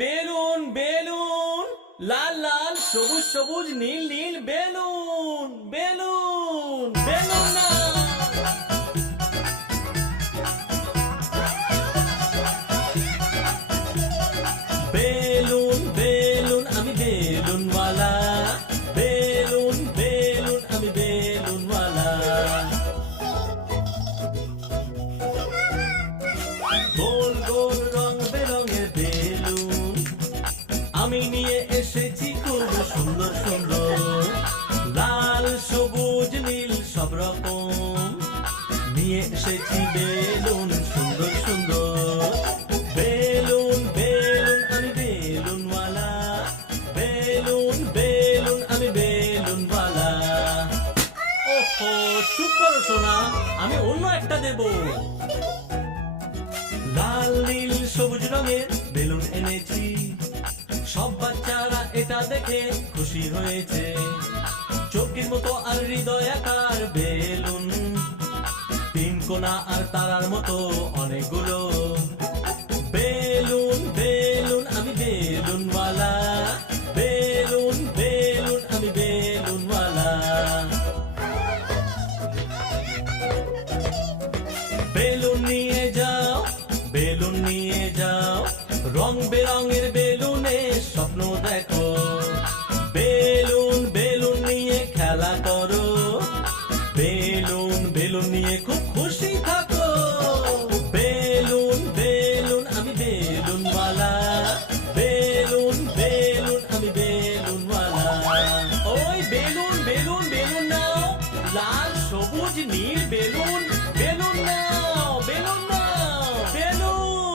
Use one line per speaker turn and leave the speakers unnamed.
Balloon balloon লাল লাল সবুজ সবুজ নীল নীল বেলুন বেলুন বেলুন না বেলুন বেলুন আমি বেলুনওয়ালা বেলুন বেলুন আমি বেলুনওয়ালা সুন্দর সুন্দর। লাল, সবুজ, নীল, সব রকম। নিয়ে এসেছি বেলুন, সুন্দর সুন্দর। বেলুন বেলুন, আমি বেলুনওয়ালা। বেলুন বেলুন, আমি বেলুনওয়ালা। ওহো, চুপ করো, সোনা, আমি অন্য একটা দেবো। লাল, নীল, সবুজ রঙের বেলুন এনেছি। সব বাচ্চারা এটা দেখে খুশি হয়েছে। চোখের মতো আর হৃদয় আকার বেলুন। তিন কোনা আর তারার মতো অনেকগুলো। বেলুন বেলুন, আমি বেলুনওয়ালা। বেলুন বেলুন, আমি বেলুনওয়ালা। বেলুন নিয়ে যাও, বেলুন নিয়ে যাও। রং বেরঙের বেলুন de mim.